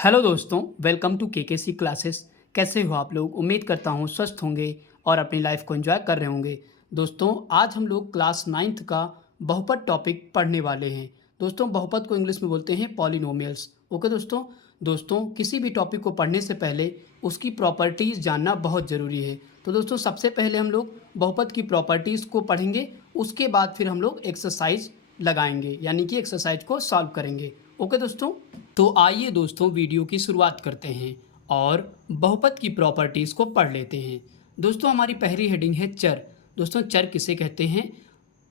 Hello दोस्तों, welcome to KKC classes. कैसे हो आप लोग? उम्मीद करता हूँ स्वस्थ होंगे और अपनी लाइफ को एंजॉय कर रहे होंगे। दोस्तों, आज हम लोग क्लास 9th का बहुपद टॉपिक पढ़ने वाले हैं। दोस्तों, बहुपद को इंग्लिश में बोलते हैं पॉलिनोमियल्स। ओके दोस्तों किसी भी टॉपिक को पढ़ने से पहले उसकी प्रॉपर्टीज़ जानना बहुत ज़रूरी है। तो दोस्तों, सबसे पहले हम लोग बहुपद की प्रॉपर्टीज़ को पढ़ेंगे, उसके बाद फिर हम लोग एक्सरसाइज लगाएंगे, यानी कि एक्सरसाइज को सॉल्व करेंगे। ओके दोस्तों, तो आइए दोस्तों वीडियो की शुरुआत करते हैं और बहुपद की प्रॉपर्टीज़ को पढ़ लेते हैं। दोस्तों, हमारी पहली हेडिंग है चर। दोस्तों, चर किसे कहते हैं?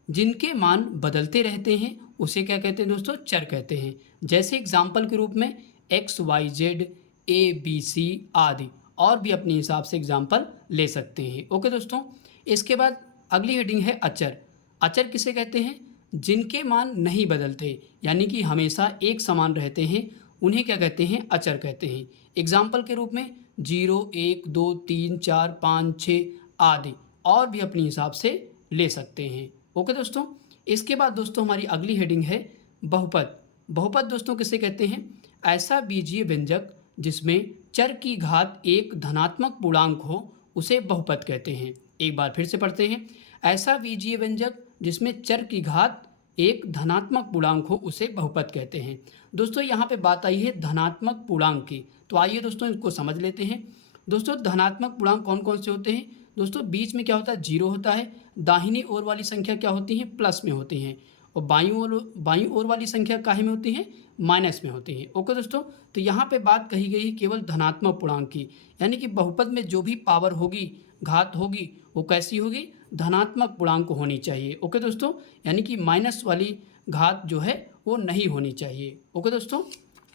जिनके मान बदलते रहते हैं उसे क्या कहते हैं दोस्तों? चर कहते हैं। जैसे एग्जाम्पल के रूप में X Y Z A B C आदि, और भी अपने हिसाब से एग्जाम्पल ले सकते हैं। ओके दोस्तों, इसके बाद अगली हेडिंग है अचर। अचर किसे कहते हैं? जिनके मान नहीं बदलते, यानी कि हमेशा एक समान रहते हैं, उन्हें क्या कहते हैं? अचर कहते हैं। एग्जाम्पल के रूप में 0, 1, 2, 3, 4, 5, 6 आदि, और भी अपने हिसाब से ले सकते हैं। ओके दोस्तों, इसके बाद दोस्तों हमारी अगली हेडिंग है बहुपद। बहुपद दोस्तों किसे कहते हैं? ऐसा बीजीय व्यंजक जिसमें चर की घात एक धनात्मक पूर्णांक हो उसे बहुपद कहते हैं। एक बार फिर से पढ़ते हैं। ऐसा बीजीय व्यंजक जिसमें चर की घात एक धनात्मक पूर्णांक हो उसे बहुपद कहते हैं। दोस्तों, यहाँ पे बात आई है धनात्मक पूर्णांक की, तो आइए दोस्तों इसको समझ लेते हैं। दोस्तों, धनात्मक पूर्णांक कौन कौन से होते हैं? दोस्तों, बीच में क्या होता है? 0 होता है। दाहिनी ओर वाली संख्या क्या होती है? प्लस में होती हैं। और बाईं ओर वाली संख्या काहे में होती है? माइनस में होती है। ओके दोस्तों, तो यहाँ पे बात कही गई है केवल धनात्मक पूर्णांक की, यानी कि बहुपद में जो भी पावर होगी, घात होगी, वो कैसी होगी? धनात्मक पूर्णांक होनी चाहिए। ओके दोस्तों, यानी कि माइनस वाली घात जो है वो नहीं होनी चाहिए। ओके दोस्तों,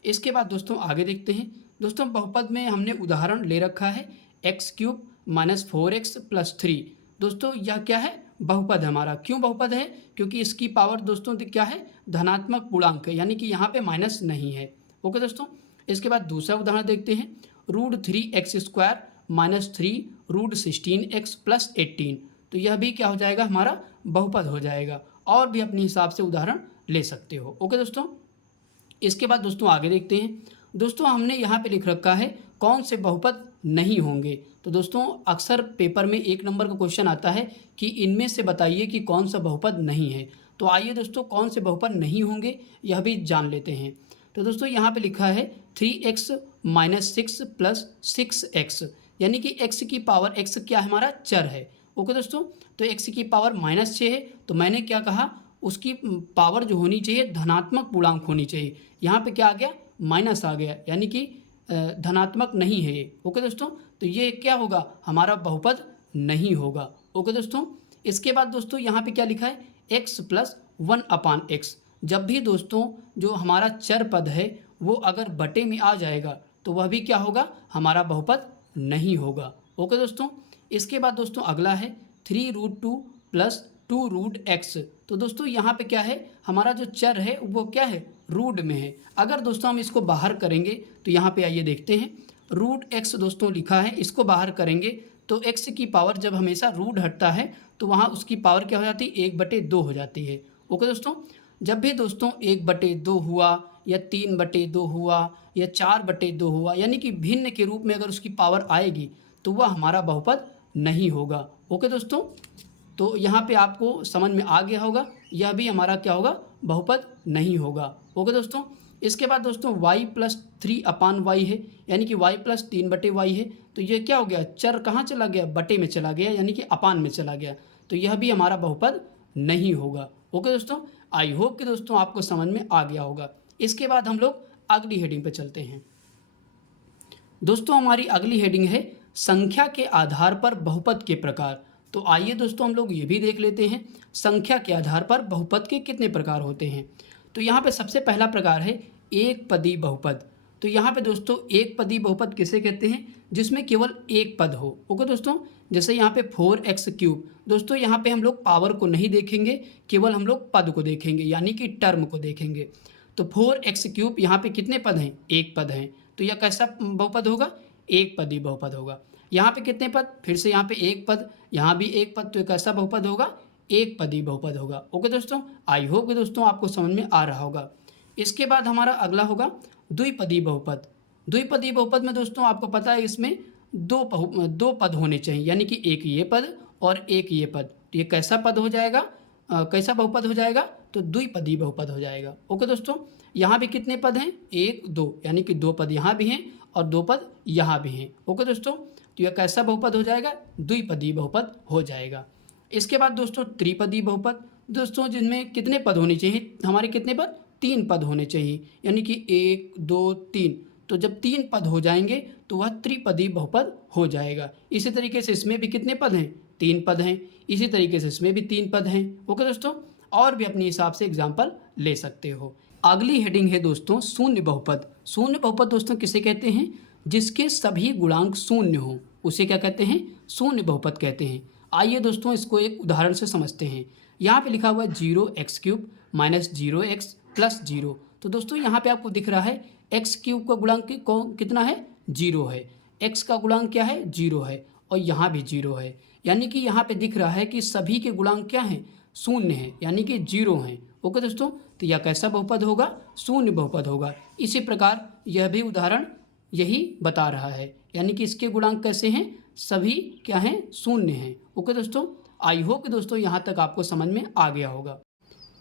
इसके बाद दोस्तों आगे देखते हैं। दोस्तों, बहुपद में हमने उदाहरण ले रखा है x³ - 4x + 3। दोस्तों, यह क्या है? बहुपद है हमारा। क्यों बहुपद है? क्योंकि इसकी पावर दोस्तों क्या है? धनात्मक पूर्णांक है, यानी कि यहाँ पे माइनस नहीं है। ओके दोस्तों, इसके बाद दूसरा उदाहरण देखते हैं। √3x² - 3 √16x + 18। तो यह भी क्या हो जाएगा? हमारा बहुपद हो जाएगा। और भी अपने हिसाब से उदाहरण ले सकते हो। ओके दोस्तों, इसके बाद दोस्तों आगे देखते हैं। दोस्तों, हमने यहाँ पे लिख रखा है कौन से बहुपद नहीं होंगे। तो दोस्तों, अक्सर पेपर में 1 नंबर का क्वेश्चन आता है कि इनमें से बताइए कि कौन सा बहुपद नहीं है। तो आइए दोस्तों, कौन से बहुपद नहीं होंगे यह भी जान लेते हैं। तो दोस्तों, यहाँ पे लिखा है 3x - 6 + 6x, यानी कि x की पावर, x क्या है? हमारा चर है। ओके दोस्तों, तो x की पावर -6 है, तो मैंने क्या कहा? उसकी पावर जो होनी चाहिए धनात्मक पूर्णांक होनी चाहिए। यहाँ पे क्या आ गया? माइनस आ गया, यानी कि धनात्मक नहीं है ये। ओके दोस्तों, तो ये क्या होगा? हमारा बहुपद नहीं होगा। ओके दोस्तों, इसके बाद दोस्तों यहाँ पे क्या लिखा है? x + 1/x। जब भी दोस्तों जो हमारा चर पद है वो अगर बटे में आ जाएगा तो वह भी क्या होगा? हमारा बहुपद नहीं होगा। ओके दोस्तों, इसके बाद दोस्तों अगला है 3√2 + 2√x। तो दोस्तों यहाँ पे क्या है? हमारा जो चर है वो क्या है? रूट में है। अगर दोस्तों हम इसको बाहर करेंगे तो यहाँ पे आइए देखते हैं। √x दोस्तों लिखा है, इसको बाहर करेंगे तो x की पावर जब हमेशा रूट हटता है तो वहाँ उसकी पावर क्या हो जाती है? 1/2 हो जाती है। ओके दोस्तों, जब भी दोस्तों 1/2 हुआ या 3/2 हुआ या 4/2 हुआ, यानी कि भिन्न के रूप में अगर उसकी पावर आएगी तो वह हमारा बहुपद नहीं होगा। ओके दोस्तों, तो यहाँ पे आपको समझ में आ गया होगा, यह भी हमारा क्या होगा? बहुपद नहीं होगा। ओके दोस्तों, इसके बाद दोस्तों y + 3/y है, यानी कि y + 3/y है। तो ये क्या हो गया? चर कहाँ चला गया? बटे में चला गया, यानी कि अपान में चला गया। तो यह भी हमारा बहुपद नहीं होगा। ओके दोस्तों, आई होप कि दोस्तों आपको समझ में आ गया होगा। इसके बाद हम लोग अगली हेडिंग पे चलते हैं। दोस्तों, हमारी अगली हेडिंग है संख्या के आधार पर बहुपद के प्रकार। तो आइए दोस्तों हम लोग ये भी देख लेते हैं संख्या के आधार पर बहुपद के कितने प्रकार होते हैं। तो यहाँ पे सबसे पहला प्रकार है एक पदी बहुपद। तो यहाँ पे दोस्तों एक पदी बहुपद किसे कहते हैं? जिसमें केवल एक पद हो। ओके दोस्तों, जैसे यहाँ पे 4x³ दोस्तों, यहाँ पे हम लोग पावर को नहीं देखेंगे, केवल हम लोग पद को देखेंगे, यानी कि टर्म को देखेंगे। तो 4x³ यहाँ पे कितने पद हैं? एक पद हैं। तो यह कैसा बहुपद होगा? एक पदी बहुपद होगा। यहाँ पे कितने पद? फिर से यहाँ पे एक पद, यहाँ भी एक पद, तो एक ऐसा बहुपद होगा? एक पदी बहुपद होगा। ओके दोस्तों, आई होप कि दोस्तों आपको समझ में आ रहा होगा। इसके बाद हमारा अगला होगा द्विपदी बहुपद। द्विपदी बहुपद में दोस्तों आपको पता है इसमें दो पद होने चाहिए, यानी कि एक ये पद और एक ये पद। तो ये कैसा पद हो जाएगा, कैसा बहुपद हो जाएगा, तो द्विपदी बहुपद हो जाएगा। ओके दोस्तों, यहाँ भी कितने पद हैं, 1 2, यानी कि 2 पद यहाँ भी हैं और 2 पद यहाँ भी हैं। ओके दोस्तों, तो यह कैसा बहुपद हो जाएगा, द्विपदी बहुपद हो जाएगा। इसके बाद दोस्तों त्रिपदी बहुपद, दोस्तों जिनमें कितने पद होने चाहिए, हमारे कितने पद, 3 पद होने चाहिए, यानी कि 1 2 3। तो जब 3 पद हो जाएंगे तो वह त्रिपदी बहुपद हो जाएगा। इसी तरीके से इसमें भी कितने पद हैं, 3 पद हैं। इसी तरीके से इसमें भी 3 पद हैं। ओके दोस्तों, और भी अपने हिसाब से एग्जाम्पल ले सकते हो। अगली हेडिंग है दोस्तों शून्य बहुपद। शून्य बहुपद दोस्तों किसे कहते हैं, जिसके सभी गुणांक शून्य हो उसे क्या कहते हैं, शून्य बहुपद कहते हैं। आइए दोस्तों इसको एक उदाहरण से समझते हैं। यहाँ पे लिखा हुआ है 0x³ माइनस 0x प्लस 0। तो दोस्तों यहाँ पे आपको दिख रहा है x³ का गुणांक कितना है, 0 है। x का गुणांक क्या है, 0 है, और यहाँ भी 0 है। यानी कि यहाँ पे दिख रहा है कि सभी के गुणांक क्या हैं, शून्य हैं, यानी कि 0 हैं। ओके दोस्तों, तो यह कैसा बहुपद होगा, शून्य बहुपद होगा। इसी प्रकार यह भी उदाहरण यही बता रहा है, यानी कि इसके गुणांक कैसे हैं, सभी क्या हैं, शून्य हैं। ओके दोस्तों, आई होप कि दोस्तों यहाँ तक आपको समझ में आ गया होगा।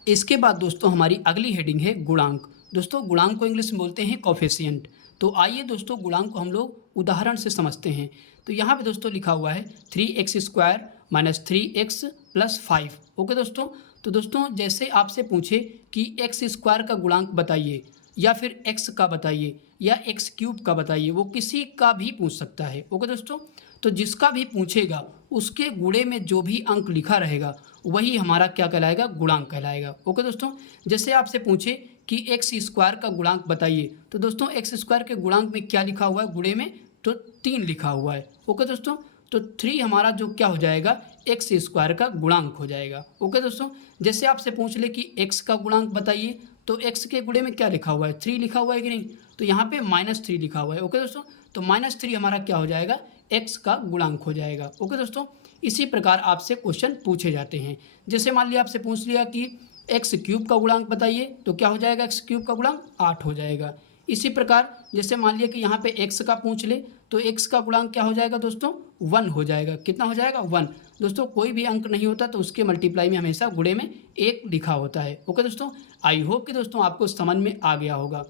इसके बाद दोस्तों हमारी अगली हेडिंग है गुणांक। दोस्तों गुणांक को इंग्लिश में बोलते हैं कोफिशिएंट। तो आइए दोस्तों गुणांक को हम लोग उदाहरण से समझते हैं। तो यहाँ पे दोस्तों लिखा हुआ है 3x² minus 3x plus 5। Okay दोस्तों, तो दोस्तों जैसे आपसे पूछे कि x² का गुणांक बताइए, या फिर x का बताइए, या x³ का बताइए, वो किसी का भी पूछ सकता है। ओके दोस्तों, तो जिसका भी पूछेगा उसके गुणे में जो भी अंक लिखा रहेगा वही हमारा क्या कहलाएगा, गुणांक कहलाएगा। ओके दोस्तों, जैसे आपसे पूछे कि x² का गुणांक बताइए, तो दोस्तों x² के गुणांक में क्या लिखा हुआ है, गुणे में तो 3 लिखा हुआ है। ओके दोस्तों, तो 3 हमारा जो क्या हो जाएगा, x² का गुणांक हो जाएगा। ओके दोस्तों, जैसे आपसे पूछ ले कि x का गुणांक बताइए, तो x के गुणे में क्या लिखा हुआ है, 3 लिखा हुआ है कि नहीं, तो यहाँ पे -3 लिखा हुआ है। ओके दोस्तों, तो -3 हमारा क्या हो जाएगा, x का गुणांक हो जाएगा। ओके दोस्तों, इसी प्रकार आपसे क्वेश्चन पूछे जाते हैं। जैसे मान लिया आपसे पूछ लिया कि x³ का गुणांक बताइए, तो क्या हो जाएगा, x³ का गुणांक 8 हो जाएगा। इसी प्रकार जैसे मान लिया कि यहाँ पे x का पूछ ले, तो x का गुणांक क्या हो जाएगा दोस्तों, 1 हो जाएगा। कितना हो जाएगा, 1। दोस्तों कोई भी अंक नहीं होता तो उसके मल्टीप्लाई में हमेशा गुणे में 1 लिखा होता है। ओके दोस्तों, आई होप कि दोस्तों आपको समझ में आ गया होगा।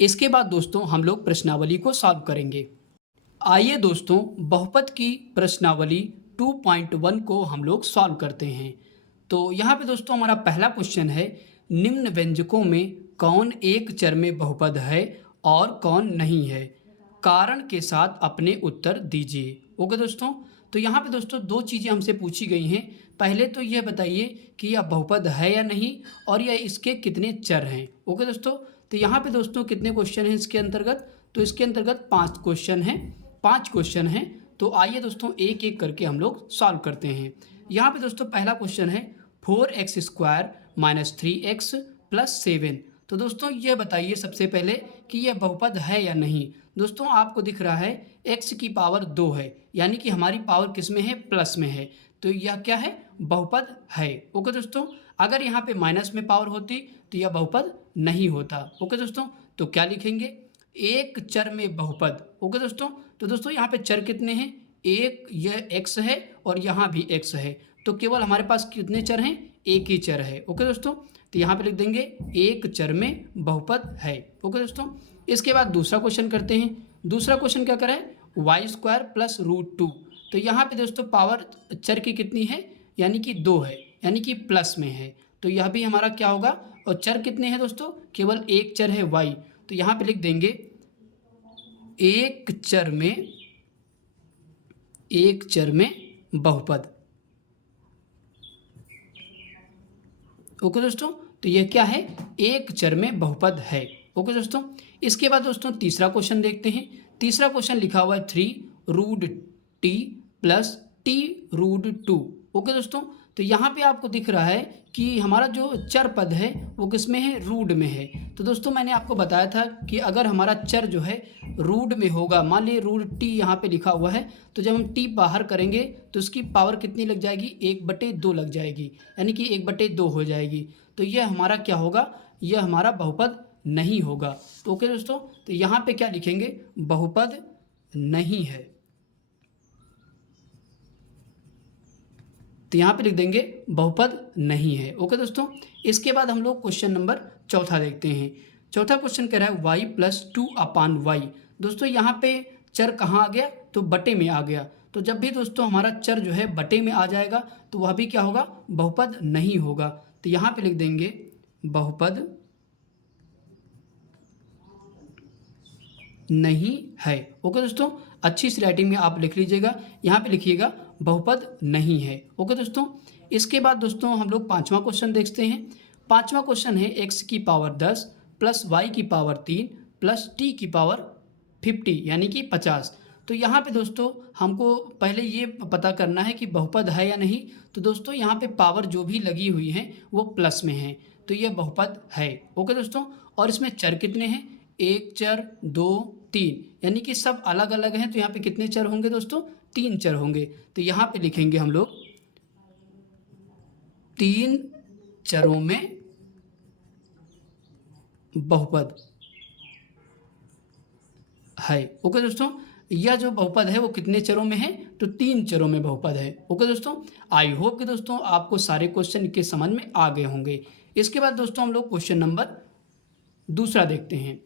इसके बाद दोस्तों हम लोग प्रश्नावली को सॉल्व करेंगे। आइए दोस्तों बहुपद की प्रश्नावली 2.1 को हम लोग सॉल्व करते हैं। तो यहाँ पे दोस्तों हमारा पहला क्वेश्चन है, निम्न व्यंजकों में कौन एक चर में बहुपद है और कौन नहीं है, कारण के साथ अपने उत्तर दीजिए। ओके दोस्तों, तो यहाँ पे दोस्तों 2 चीज़ें हमसे पूछी गई हैं। पहले तो यह बताइए कि यह बहुपद है या नहीं, और यह इसके कितने चर हैं। ओके दोस्तों, तो यहाँ पे दोस्तों कितने क्वेश्चन हैं इसके अंतर्गत, तो इसके अंतर्गत 5 क्वेश्चन हैं। 5 क्वेश्चन हैं, तो आइए दोस्तों एक एक करके हम लोग सॉल्व करते हैं। यहाँ पे दोस्तों पहला क्वेश्चन है 4x² माइनस 3x प्लस 7। तो दोस्तों ये बताइए सबसे पहले कि यह बहुपद है या नहीं। दोस्तों आपको दिख रहा है x की पावर 2 है, यानी कि हमारी पावर किस में है, प्लस में है, तो यह क्या है, बहुपद है। ओके दोस्तों, अगर यहाँ पे माइनस में पावर होती तो यह बहुपद नहीं होता। ओके दोस्तों, तो क्या लिखेंगे, एक चर में बहुपद। ओके दोस्तों, तो दोस्तों यहाँ पे चर कितने हैं, एक, यह x है और यहाँ भी x है, तो केवल हमारे पास कितने चर हैं, एक ही चर है। ओके दोस्तों, तो यहाँ पे लिख देंगे एक चर में बहुपद है। ओके दोस्तों, इसके बाद दूसरा क्वेश्चन करते हैं। दूसरा क्वेश्चन क्या करें, y² प्लस √2। तो यहाँ पे दोस्तों पावर चर की कितनी है, यानी कि 2 है, यानी कि प्लस में है, तो यह भी हमारा क्या होगा, और चर कितने हैं दोस्तों, केवल एक चर है y, तो यहाँ पे लिख देंगे एक चर में बहुपद। ओके दोस्तों, तो यह क्या है, एक चर में बहुपद है। ओके दोस्तों, इसके बाद दोस्तों तीसरा क्वेश्चन देखते हैं। तीसरा क्वेश्चन लिखा हुआ है 3√t प्लस t√2। ओके दोस्तों, तो यहाँ पे आपको दिख रहा है कि हमारा जो चर पद है वो किस में है, रूट में है। तो दोस्तों मैंने आपको बताया था कि अगर हमारा चर जो है रूट में होगा, मान लीजिए √t यहाँ पे लिखा हुआ है, तो जब हम t बाहर करेंगे तो उसकी पावर कितनी लग जाएगी, 1/2 लग जाएगी, यानी कि 1/2 हो जाएगी। तो यह हमारा क्या होगा, यह हमारा बहुपद नहीं होगा। तो ओके दोस्तों, तो यहाँ पे क्या लिखेंगे, बहुपद नहीं है, तो यहाँ पे लिख देंगे बहुपद नहीं है। ओके दोस्तों, इसके बाद हम लोग क्वेश्चन नंबर चौथा देखते हैं। चौथा क्वेश्चन कह रहा है y प्लस 2/y। दोस्तों यहाँ पे चर कहाँ आ गया, तो बटे में आ गया। तो जब भी दोस्तों हमारा चर जो है बटे में आ जाएगा तो वह भी क्या होगा, बहुपद नहीं होगा। तो यहाँ पे लिख देंगे बहुपद नहीं है। ओके दोस्तों, अच्छी सी राइटिंग में आप लिख लीजिएगा, यहाँ पे लिखिएगा बहुपद नहीं है। ओके दोस्तों, इसके बाद दोस्तों हम लोग पांचवा क्वेश्चन देखते हैं। पांचवा क्वेश्चन है x की पावर 10 प्लस y की पावर 3 प्लस t की पावर 50 यानी कि 50। तो यहाँ पे दोस्तों हमको पहले ये पता करना है कि बहुपद है या नहीं। तो दोस्तों यहाँ पे पावर जो भी लगी हुई है वो प्लस में है, तो ये बहुपद है। ओके दोस्तों, और इसमें चर कितने हैं, एक चर, दो, तीन, यानी कि सब अलग अलग हैं। तो यहाँ पे कितने चर होंगे दोस्तों, तीन चर होंगे। तो यहाँ पे लिखेंगे हम लोग तीन चरों में बहुपद है। ओके दोस्तों, यह जो बहुपद है वो कितने चरों में है, तो तीन चरों में बहुपद है। ओके दोस्तों, आई होप कि दोस्तों आपको सारे क्वेश्चन के समझ में आ गए होंगे। इसके बाद दोस्तों हम लोग क्वेश्चन नंबर दूसरा देखते हैं।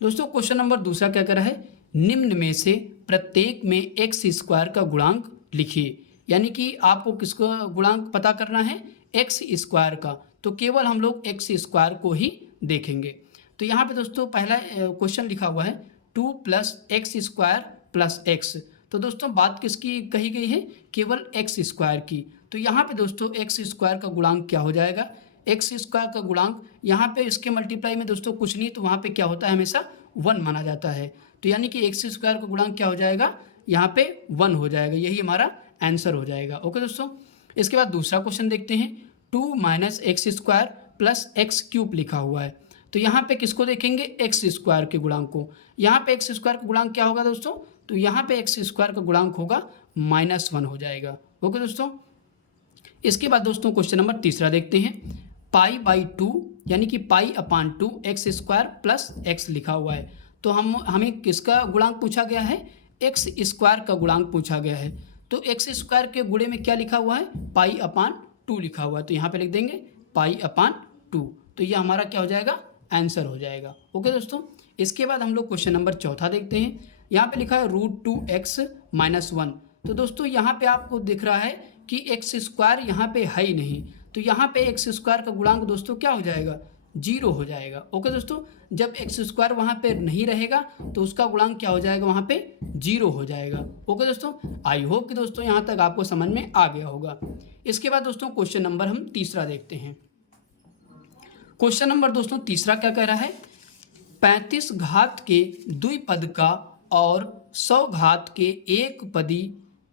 दोस्तों क्वेश्चन नंबर दूसरा क्या कर रहा है, निम्न में से प्रत्येक में एक्स स्क्वायर का गुणांक लिखिए। यानी कि आपको किसका गुणांक पता करना है, एक्स स्क्वायर का। तो केवल हम लोग एक्स स्क्वायर को ही देखेंगे। तो यहाँ पे दोस्तों पहला क्वेश्चन लिखा हुआ है 2 plus x square plus x. तो दोस्तों बात किसकी कही गई है, केवल एक्स स्क्वायर की। तो यहाँ पे दोस्तों एक्स स्क्वायर का गुणांक क्या हो जाएगा, एक्स स्क्वायर का गुणांक यहाँ पे इसके मल्टीप्लाई में दोस्तों कुछ नहीं, तो वहाँ पे क्या होता है, हमेशा 1 माना जाता है। तो यानी कि एक्स स्क्वायर का गुणांक क्या हो जाएगा, यहाँ पे 1 हो जाएगा, यही हमारा आंसर हो जाएगा। ओके दोस्तों, इसके बाद दूसरा क्वेश्चन देखते हैं। 2 minus x square plus x cube लिखा हुआ है। तो यहाँ पे किसको देखेंगे, एक्स स्क्वायर के गुणांक को। यहाँ पे एक्स स्क्वायर का गुणांक क्या होगा दोस्तों, तो यहाँ पे एक्स स्क्वायर का गुणांक होगा -1 हो जाएगा। ओके दोस्तों, इसके बाद दोस्तों क्वेश्चन नंबर तीसरा देखते हैं। π/2 यानी कि π/2 एक्स स्क्वायर प्लस एक्स लिखा हुआ है। तो हमें किसका गुणांक पूछा गया है, एक्स स्क्वायर का गुणांक पूछा गया है। तो एक्स स्क्वायर के गुणे में क्या लिखा हुआ है, π/2 लिखा हुआ है। तो यहाँ पे लिख देंगे π/2। तो ये हमारा क्या हो जाएगा, आंसर हो जाएगा। ओके दोस्तों, इसके बाद हम लोग क्वेश्चन नंबर चौथा देखते हैं। यहाँ पे लिखा है √2x - 1। तो दोस्तों यहाँ पे आपको दिख रहा है कि एक्स स्क्वायर यहाँ पे है ही नहीं। तो यहाँ पे एक्स स्क्वायर का गुणांक दोस्तों क्या हो जाएगा, 0 हो जाएगा। ओके दोस्तों, जब एक्स स्क्वायर वहाँ पे नहीं रहेगा तो उसका गुणांक क्या हो जाएगा, वहाँ पे 0 हो जाएगा। ओके दोस्तों, आई होप कि दोस्तों यहाँ तक आपको समझ में आ गया होगा। इसके बाद दोस्तों क्वेश्चन नंबर हम तीसरा देखते हैं। क्वेश्चन नंबर दोस्तों तीसरा क्या कह रहा है, 35 घात के द्विपद का और 100 घात के एक पदी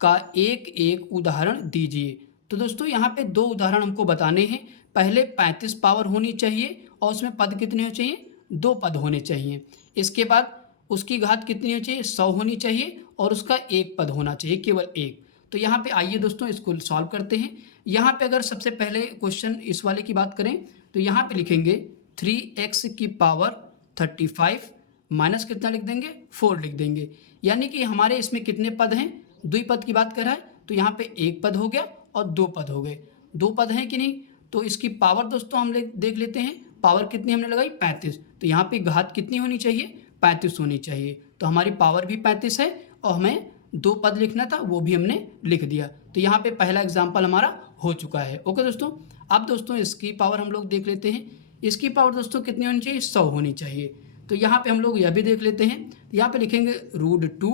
का एक एक उदाहरण दीजिए। तो दोस्तों यहाँ पे दो उदाहरण हमको बताने हैं। पहले 35 पावर होनी चाहिए और उसमें पद कितने होने चाहिए, 2 पद होने चाहिए। इसके बाद उसकी घात कितनी होनी चाहिए, 100 होनी चाहिए और उसका एक पद होना चाहिए, केवल एक। तो यहाँ पे आइए दोस्तों इसको सॉल्व करते हैं। यहाँ पे अगर सबसे पहले क्वेश्चन इस वाले की बात करें तो यहाँ पे लिखेंगे 3x की पावर 35 माइनस कितना लिख देंगे, 4 लिख देंगे। यानी कि हमारे इसमें कितने पद हैं, द्विपद की बात कर रहा है। तो यहाँ पे एक पद हो गया और 2 पद हो गए। 2 पद हैं कि नहीं, तो इसकी पावर दोस्तों हम देख लेते हैं। पावर कितनी हमने लगाई, 35। तो यहाँ पे घात कितनी होनी चाहिए, 35 होनी चाहिए। तो हमारी पावर भी 35 है और हमें 2 पद लिखना था, वो भी हमने लिख दिया। तो यहाँ पे पहला एग्जाम्पल हमारा हो चुका है। ओके दोस्तों, अब दोस्तों इसकी पावर हम लोग देख लेते हैं। इसकी पावर दोस्तों कितनी होनी चाहिए, 100 होनी चाहिए। तो यहाँ पे हम लोग यह भी देख लेते हैं। यहाँ पे लिखेंगे √2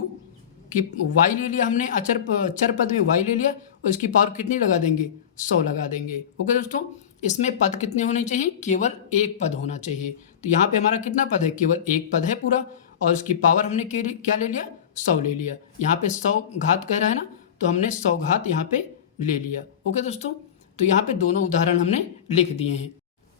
कि y ले लिया हमने, चर पद में y ले लिया और इसकी पावर कितनी लगा देंगे, 100 लगा देंगे। ओके दोस्तों, इसमें पद कितने होने चाहिए, केवल एक पद होना चाहिए। तो यहाँ पे हमारा कितना पद है, केवल एक पद है पूरा, और इसकी पावर हमने क्या ले लिया, 100 ले लिया। यहाँ पे 100 घात कह रहा है ना, तो हमने 100 घात यहाँ पे ले लिया। ओके दोस्तों, तो यहाँ पे दोनों उदाहरण हमने लिख दिए हैं।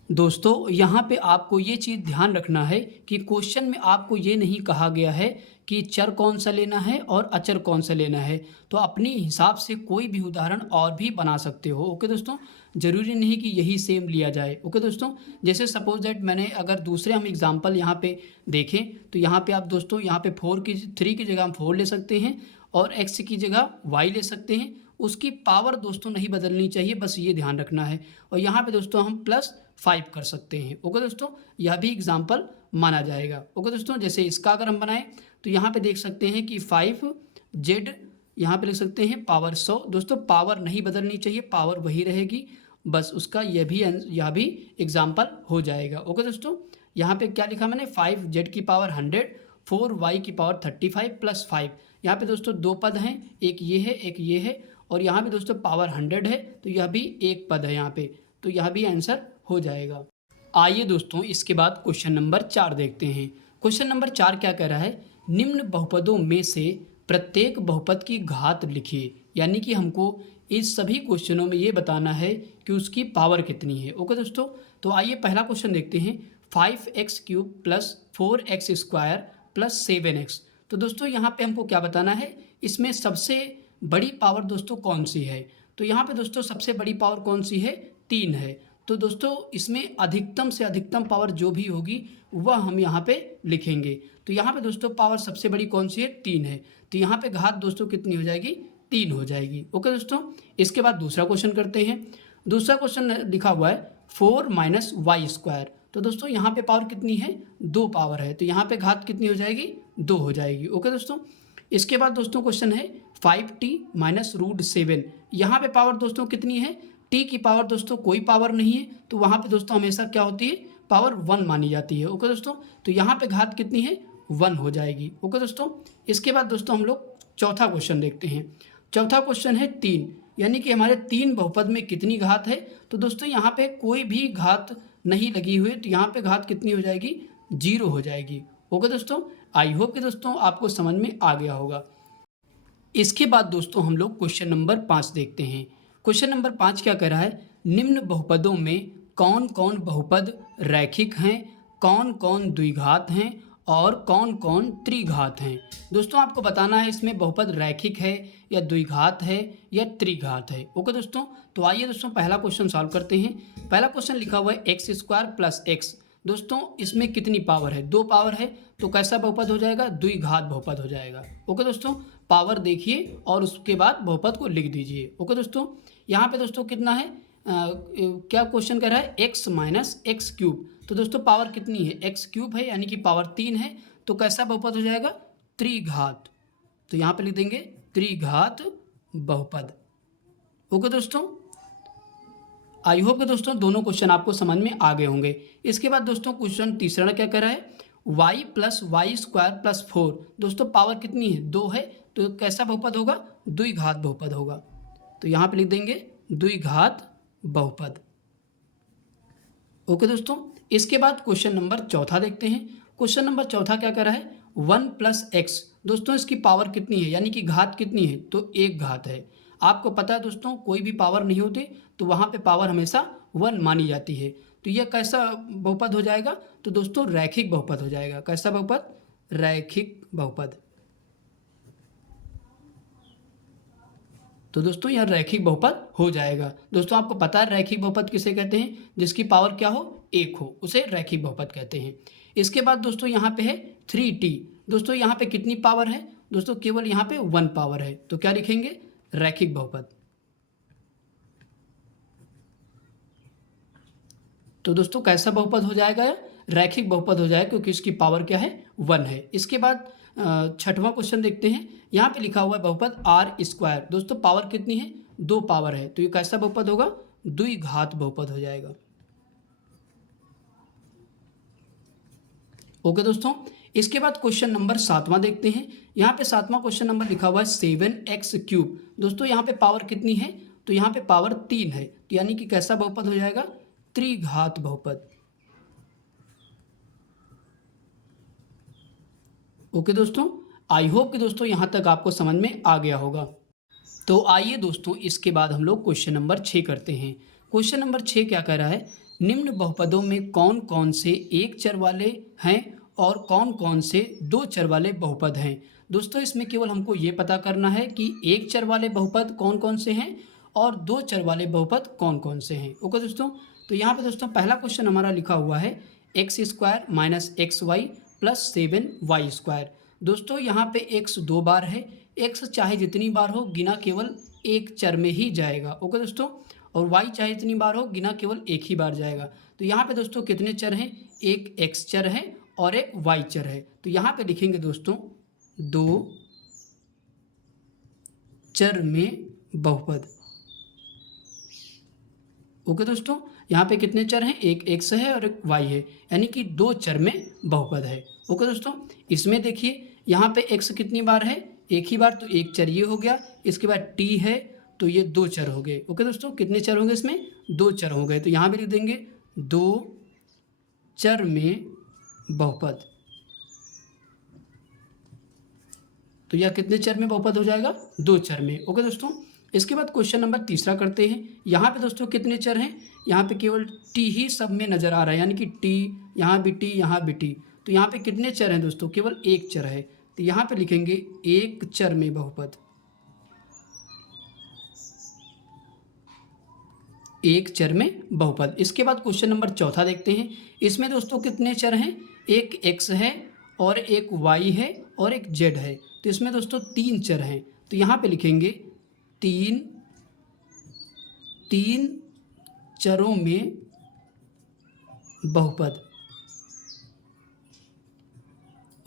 दोस्तों यहाँ पे आपको ये चीज़ ध्यान रखना है कि क्वेश्चन में आपको ये नहीं कहा गया है कि चर कौन सा लेना है और अचर कौन सा लेना है। तो अपने हिसाब से कोई भी उदाहरण और भी बना सकते हो। ओके दोस्तों, ज़रूरी नहीं कि यही सेम लिया जाए। ओके दोस्तों, जैसे सपोज दैट मैंने अगर दूसरे हम एग्जांपल यहाँ पे देखें तो यहाँ पे आप दोस्तों यहाँ पे 3 की जगह हम 4 ले सकते हैं और x की जगह y ले सकते हैं। उसकी पावर दोस्तों नहीं बदलनी चाहिए, बस ये ध्यान रखना है। और यहाँ पे दोस्तों हम +5 कर सकते हैं। ओके दोस्तों, यह भी एग्जाम्पल माना जाएगा। ओके दोस्तों, जैसे इसका अगर हम बनाएं तो यहाँ पे देख सकते हैं कि 5z यहाँ पे लिख सकते हैं पावर 100। दोस्तों पावर नहीं बदलनी चाहिए, पावर वही रहेगी, बस उसका यह भी एग्जाम्पल हो जाएगा। ओके दोस्तों, यहाँ पे क्या लिखा मैंने, 5z की पावर 100, 4y की पावर 35 + 5। यहाँ पे दोस्तों 2 पद हैं, एक ये है एक ये है, और यहाँ पे दोस्तों पावर 100 है तो यह भी एक पद है यहाँ पे, तो यह भी आंसर हो जाएगा। आइए दोस्तों इसके बाद क्वेश्चन नंबर 4 देखते हैं। क्वेश्चन नंबर 4 क्या कह रहा है, निम्न बहुपदों में से प्रत्येक बहुपद की घात लिखिए। यानी कि हमको इस सभी क्वेश्चनों में ये बताना है कि उसकी पावर कितनी है। ओके दोस्तों, तो आइए पहला क्वेश्चन देखते हैं। 5x³ + 4x² + 7x। तो दोस्तों यहाँ पे हमको क्या बताना है, इसमें सबसे बड़ी पावर दोस्तों कौन सी है। तो यहाँ पे दोस्तों सबसे बड़ी पावर कौन सी है, 3 है। तो दोस्तों इसमें अधिकतम से अधिकतम पावर जो भी होगी वह हम यहाँ पे लिखेंगे। तो यहाँ पे दोस्तों पावर सबसे बड़ी कौन सी है, 3 है। तो यहाँ पे घात दोस्तों कितनी हो जाएगी, 3 हो जाएगी। ओके दोस्तों, इसके बाद दूसरा क्वेश्चन करते हैं। दूसरा क्वेश्चन लिखा हुआ है 4 - y²। तो दोस्तों यहाँ पे पावर कितनी है, 2 पावर है, तो यहाँ पे घात कितनी हो जाएगी, 2 हो जाएगी। ओके दोस्तों, इसके बाद दोस्तों क्वेश्चन है 5t - √7। यहाँ पे पावर दोस्तों कितनी है, t की पावर दोस्तों कोई पावर नहीं है, तो वहाँ पे दोस्तों हमेशा क्या होती है, पावर 1 मानी जाती है। ओके दोस्तों, तो यहाँ पे घात कितनी है, 1 हो जाएगी। ओके दोस्तों, इसके बाद दोस्तों हम लोग चौथा क्वेश्चन देखते हैं। चौथा क्वेश्चन है 3, यानी कि हमारे 3 बहुपद में कितनी घात है। तो दोस्तों यहाँ पे कोई भी घात नहीं लगी हुई, तो यहाँ पे घात कितनी हो जाएगी, 0 हो जाएगी। ओके दोस्तों, आई होप कि दोस्तों आपको समझ में आ गया होगा। इसके बाद दोस्तों हम लोग क्वेश्चन नंबर 5 देखते हैं। क्वेश्चन नंबर 5 क्या कह रहा है, निम्न बहुपदों में कौन कौन बहुपद रैखिक हैं, कौन कौन द्विघात हैं और कौन कौन त्रिघात हैं। दोस्तों आपको बताना है इसमें बहुपद रैखिक है या द्विघात है या त्रिघात है। ओके दोस्तों, तो आइए दोस्तों पहला क्वेश्चन सॉल्व करते हैं। पहला क्वेश्चन लिखा हुआ है x² + x। दोस्तों इसमें कितनी पावर है, 2 पावर है, तो कैसा बहुपद हो जाएगा, द्विघात बहुपद हो जाएगा। ओके दोस्तों, पावर देखिए और उसके बाद बहुपद को लिख दीजिए। ओके दोस्तों, यहाँ पे दोस्तों कितना है, क्या क्वेश्चन कह रहा है, x - x³। तो दोस्तों पावर कितनी है, x³ है, यानी कि पावर 3 है, तो कैसा बहुपद हो जाएगा, त्रिघात। तो यहाँ पे लिख देंगे त्रिघात बहुपद। ओके दोस्तों, आई होप कि दोस्तों दोनों क्वेश्चन आपको समझ में आ गए होंगे। इसके बाद दोस्तों क्वेश्चन तीसरा क्या कह रहा है, y + y² + 4। दोस्तों पावर कितनी है, 2 है, तो कैसा बहुपद होगा, द्विघात बहुपद होगा। तो यहाँ पे लिख देंगे द्विघात बहुपद। ओके दोस्तों, इसके बाद क्वेश्चन नंबर चौथा देखते हैं। क्वेश्चन नंबर चौथा क्या कह रहा है, 1 + x। दोस्तों इसकी पावर कितनी है, यानी कि घात कितनी है, तो 1 घात है। आपको पता है दोस्तों कोई भी पावर नहीं होती तो वहाँ पे पावर हमेशा 1 मानी जाती है। तो यह कैसा बहुपद हो जाएगा, तो दोस्तों रैखिक बहुपद हो जाएगा। कैसा बहुपद, रैखिक बहुपद। तो दोस्तों यह रैखिक बहुपद हो जाएगा। दोस्तों आपको पता है रैखिक बहुपद किसे कहते हैं, जिसकी पावर क्या हो, 1 हो, उसे रैखिक बहुपद कहते हैं। इसके बाद दोस्तों यहाँ पे है 3t। दोस्तों यहाँ पे कितनी पावर है, दोस्तों केवल यहाँ पे 1 पावर है, तो क्या लिखेंगे, रैखिक बहुपद। तो दोस्तों कैसा बहुपद हो जाएगा, रैखिक बहुपद हो जाएगा, क्योंकि इसकी पावर क्या है, 1 है। इसके बाद छठवां क्वेश्चन देखते हैं। यहाँ पे लिखा हुआ है बहुपद r²। दोस्तों पावर कितनी है, 2 पावर है, तो ये कैसा बहुपद होगा, द्विघात बहुपद हो जाएगा। ओके दोस्तों, इसके बाद क्वेश्चन नंबर 7वां देखते हैं। यहाँ पे 7वां क्वेश्चन नंबर लिखा हुआ है 7x³। दोस्तों यहाँ पे पावर कितनी है, तो यहाँ पे पावर 3 है, तो यानी कि कैसा बहुपद हो जाएगा, त्रिघात बहुपद। ओके दोस्तों, आई होप कि दोस्तों यहाँ तक आपको समझ में आ गया होगा। तो आइए दोस्तों इसके बाद हम लोग क्वेश्चन नंबर 6 करते हैं। क्वेश्चन नंबर 6 क्या कह रहा है, निम्न बहुपदों में कौन कौन से एक चर वाले हैं और कौन कौन से दो चर वाले बहुपद हैं। दोस्तों इसमें केवल हमको ये पता करना है कि एक चर वाले बहुपद कौन कौन से हैं और दो चर वाले बहुपद कौन कौन से हैं। ओके दोस्तों, तो यहाँ पे दोस्तों पहला क्वेश्चन हमारा लिखा हुआ है x square minus x y plus 7y²। दोस्तों यहाँ पे एक्स 2 बार है, एक्स चाहे जितनी बार हो गिना केवल एक चर में ही जाएगा। ओके दोस्तों, और y चाहे जितनी बार हो गिना केवल एक ही बार जाएगा। तो यहाँ पे दोस्तों कितने चर हैं, एक x चर है और एक y चर है। तो यहाँ पे लिखेंगे दोस्तों दो चर में बहुपद। ओके दोस्तों, यहाँ पे कितने चर हैं, एक x है और एक y है, यानी कि दो चर में बहुपद है। ओके दोस्तों, इसमें देखिए यहाँ पे x कितनी बार है, एक ही बार, तो एक चर ये हो गया, इसके बाद t है तो ये दो चर हो गए। ओके दोस्तों, कितने चर होंगे इसमें, दो चर हो गए। तो यहाँ भी लिख देंगे दो चर में बहुपद। तो यह कितने चर में बहुपद हो जाएगा, दो चर में। ओके दोस्तों, इसके बाद क्वेश्चन नंबर तीसरा करते हैं। यहाँ पे दोस्तों कितने चर हैं, यहाँ पे केवल t ही सब में नज़र आ रहा है, यानी कि t, यहाँ भी t, यहाँ भी t। तो यहाँ पे कितने चर हैं दोस्तों, केवल एक चर है। तो यहाँ पे लिखेंगे एक चर में बहुपद, एक चर में बहुपद। इसके बाद क्वेश्चन नंबर चौथा देखते हैं। इसमें दोस्तों कितने चर हैं, एक x है और एक y है और एक z है। तो इसमें दोस्तों तीन चर हैं। तो यहाँ पे लिखेंगे तीन चरों में बहुपद।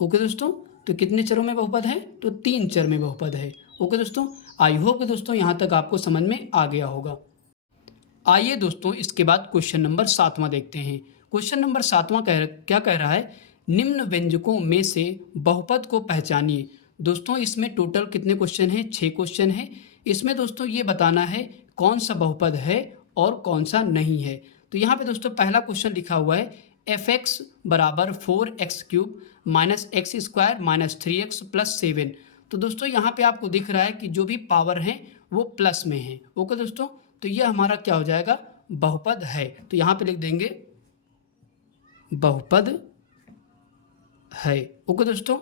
ओके दोस्तों, तो कितने चरों में बहुपद है, तो तीन चर में बहुपद है। ओके दोस्तों, आई होप दोस्तों यहाँ तक आपको समझ में आ गया होगा। आइए दोस्तों इसके बाद क्वेश्चन नंबर 7वां देखते हैं। क्वेश्चन नंबर 7वां क्या कह रहा है, निम्न व्यंजकों में से बहुपद को पहचानिए। दोस्तों इसमें टोटल कितने क्वेश्चन हैं, 6 क्वेश्चन हैं। इसमें दोस्तों ये बताना है कौन सा बहुपद है और कौन सा नहीं है। तो यहाँ पे दोस्तों पहला क्वेश्चन लिखा हुआ है f(x) बराबर 4x³ minus x square minus 3x plus 7। तो दोस्तों यहाँ पे आपको दिख रहा है कि जो भी पावर हैं वो प्लस में है। ओके दोस्तों, तो यह हमारा क्या हो जाएगा, बहुपद है। तो यहाँ पे लिख देंगे बहुपद है। ओके दोस्तों,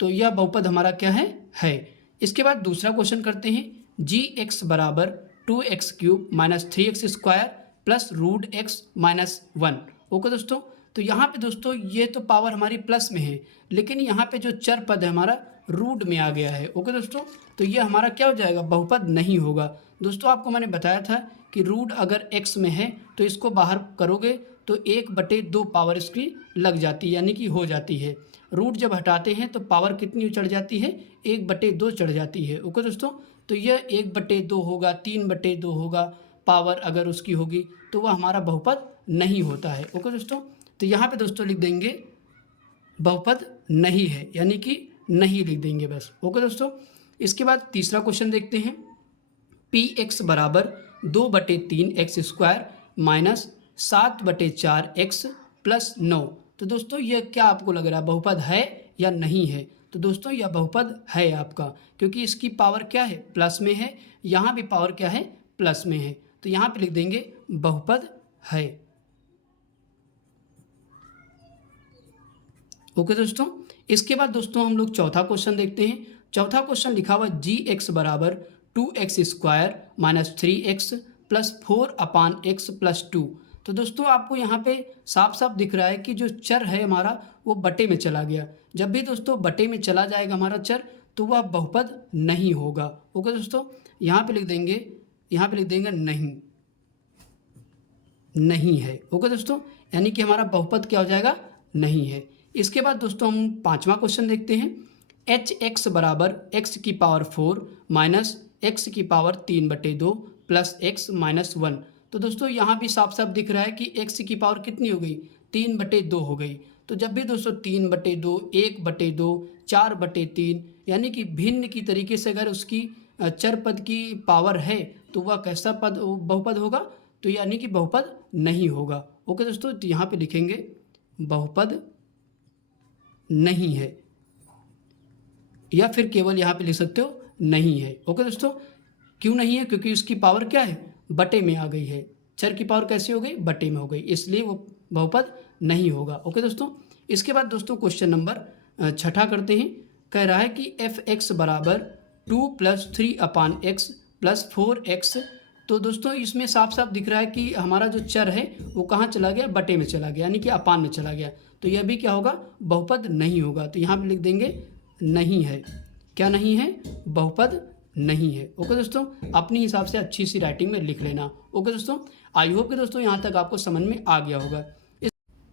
तो यह बहुपद हमारा क्या है। इसके बाद दूसरा क्वेश्चन करते हैं, g(x) बराबर 2x³ minus 3x² plus √x minus 1। Okay दोस्तों, तो यहाँ पे दोस्तों ये तो पावर हमारी प्लस में है, लेकिन यहाँ पे जो चर पद है हमारा रूट में आ गया है। ओके दोस्तों, तो ये हमारा क्या हो जाएगा, बहुपद नहीं होगा। दोस्तों आपको मैंने बताया था कि रूट अगर x में है तो इसको बाहर करोगे तो 1/2 पावर इसकी लग जाती है, यानी कि हो जाती है। रूट जब हटाते हैं तो पावर कितनी चढ़ जाती है, 1/2 चढ़ जाती है। ओके दोस्तों, तो यह 1/2 होगा, 3/2 होगा पावर अगर उसकी होगी, तो वह हमारा बहुपद नहीं होता है। ओके दोस्तों, तो यहाँ पे दोस्तों लिख देंगे बहुपद नहीं है, यानी कि नहीं लिख देंगे बस। ओके दोस्तों, इसके बाद तीसरा क्वेश्चन देखते हैं, px बराबर 2/3x² माइनस 7/4x प्लस 9। तो दोस्तों यह क्या आपको लग रहा है, बहुपद है या नहीं है। तो दोस्तों यह बहुपद है आपका, क्योंकि इसकी पावर क्या है, प्लस में है, यहाँ भी पावर क्या है, प्लस में है। तो यहाँ पे लिख देंगे बहुपद है। ओके दोस्तों, इसके बाद दोस्तों हम लोग चौथा क्वेश्चन देखते हैं। चौथा क्वेश्चन लिखा हुआ g(x) बराबर 2x² minus 3x plus 4/x plus 2। तो दोस्तों आपको यहाँ पे साफ साफ दिख रहा है कि जो चर है हमारा वो बटे में चला गया। जब भी दोस्तों बटे में चला जाएगा हमारा चर तो वह बहुपद नहीं होगा। ओके दोस्तों, यहाँ पे लिख देंगे नहीं है। ओके दोस्तों, यानी कि हमारा बहुपद क्या हो जाएगा, नहीं है। इसके बाद दोस्तों हम पांचवा क्वेश्चन देखते हैं, h(x) बराबर x की पावर 4 माइनस x की पावर 3/2 प्लस x माइनस 1। तो दोस्तों यहाँ भी साफ साफ दिख रहा है कि x की पावर कितनी हो गई, 3/2 हो गई। तो जब भी दोस्तों 3/2, 1/2, 4/3 यानी कि भिन्न की तरीके से अगर उसकी चर पद की पावर है तो वह कैसा पद बहुपद होगा, तो यानी कि बहुपद नहीं होगा। ओके दोस्तों, तो यहाँ पे लिखेंगे बहुपद नहीं है, या फिर केवल यहाँ पे लिख सकते हो नहीं है। ओके दोस्तों, क्यों नहीं है, क्योंकि उसकी पावर क्या है, बटे में आ गई है। चर की पावर कैसे हो गई, बटे में हो गई, इसलिए वो बहुपद नहीं होगा। ओके दोस्तों, इसके बाद दोस्तों क्वेश्चन नंबर छठा करते हैं। कह रहा है कि एफ एक्स बराबर 2 + 3/x + 4x। तो दोस्तों इसमें साफ साफ दिख रहा है कि हमारा जो चर है वो कहाँ चला गया, बटे में चला गया, यानी कि अपान में चला गया। तो यह भी क्या होगा, बहुपद नहीं होगा। तो यहाँ पे लिख देंगे नहीं है। क्या नहीं है, बहुपद नहीं है। ओके दोस्तों, अपने हिसाब से अच्छी सी राइटिंग में लिख लेना। ओके दोस्तों, आई होप कि दोस्तों यहाँ तक आपको समझ में आ गया होगा।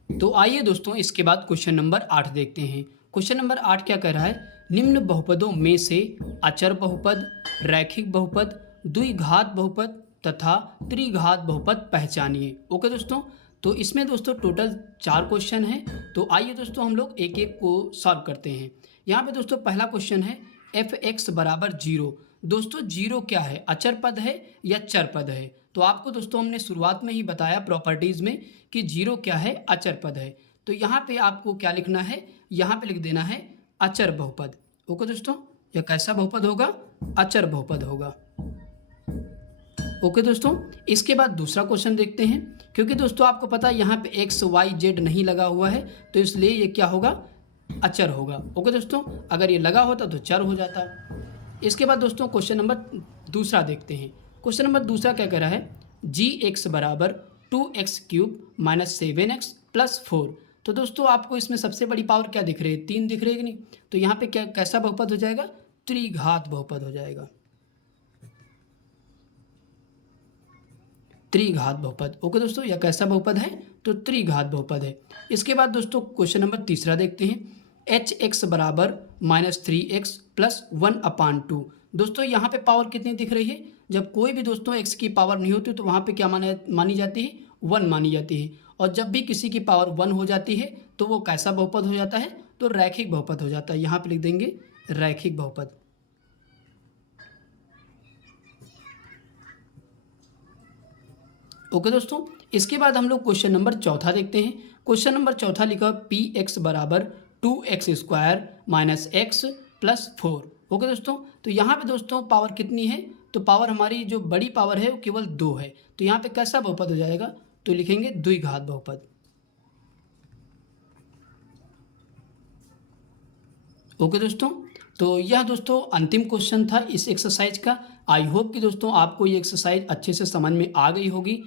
तो आइए दोस्तों इसके बाद क्वेश्चन नंबर 8 देखते हैं। क्वेश्चन नंबर 8 क्या कह रहा है, निम्न बहुपदों में से अचर बहुपद, रैखिक बहुपद, द्विघात बहुपद तथा त्रिघात बहुपद पहचानिए। ओके दोस्तों, तो इसमें दोस्तों टोटल 4 क्वेश्चन हैं। तो आइए दोस्तों हम लोग एक एक को सॉल्व करते हैं। यहाँ पे दोस्तों पहला क्वेश्चन है एफ एक्स बराबर 0। दोस्तों 0 क्या है, अचर पद है या चर पद है? तो आपको दोस्तों हमने शुरुआत में ही बताया प्रॉपर्टीज़ में कि 0 क्या है, अचर पद है। तो यहाँ पे आपको क्या लिखना है, यहाँ पे लिख देना है अचर बहुपद। ओके दोस्तों, यह कैसा बहुपद होगा, अचर बहुपद होगा। ओके दोस्तों, इसके बाद दूसरा क्वेश्चन देखते हैं। क्योंकि दोस्तों आपको पता है यहाँ पे एक्स वाई जेड नहीं लगा हुआ है, तो इसलिए ये क्या होगा, अचर होगा। ओके दोस्तों, अगर ये लगा होता तो चर हो जाता। इसके बाद दोस्तों क्वेश्चन नंबर दूसरा देखते हैं। क्वेश्चन नंबर दूसरा क्या कह रहा है, जी एक्स बराबर 2x³ - 7x + 4। तो दोस्तों आपको इसमें सबसे बड़ी पावर क्या दिख रही है, 3 दिख रही है कि नहीं? तो यहाँ पे क्या कैसा बहुपद हो जाएगा, त्रिघात बहुपद हो जाएगा, त्रिघात बहुपद। ओके दोस्तों, यह कैसा बहुपद है, तो त्रिघात बहुपद है। इसके बाद दोस्तों क्वेश्चन नंबर तीसरा देखते हैं, एच एक्स बराबर -3x + 1/2। दोस्तों यहाँ पे पावर कितनी दिख रही है, जब कोई भी दोस्तों x की पावर नहीं होती तो वहाँ पे क्या मानी जाती है, 1 मानी जाती है। और जब भी किसी की पावर 1 हो जाती है तो वो कैसा बहुपद हो जाता है, तो रैखिक बहुपद हो जाता है। यहाँ पे लिख देंगे रैखिक बहुपद। ओके दोस्तों, इसके बाद हम लोग क्वेश्चन नंबर चौथा देखते हैं। क्वेश्चन नंबर चौथा लिखा पी एक्स बराबर 2x² - x + 4। ओके दोस्तों, तो यहाँ पे दोस्तों पावर कितनी है, तो पावर हमारी जो बड़ी पावर है वो केवल 2 है। तो यहाँ पे कैसा बहुपद हो जाएगा, तो लिखेंगे द्विघात बहुपद। ओके दोस्तों, तो यह दोस्तों अंतिम क्वेश्चन था इस एक्सरसाइज का। आई होप कि दोस्तों आपको ये एक्सरसाइज अच्छे से समझ में आ गई होगी।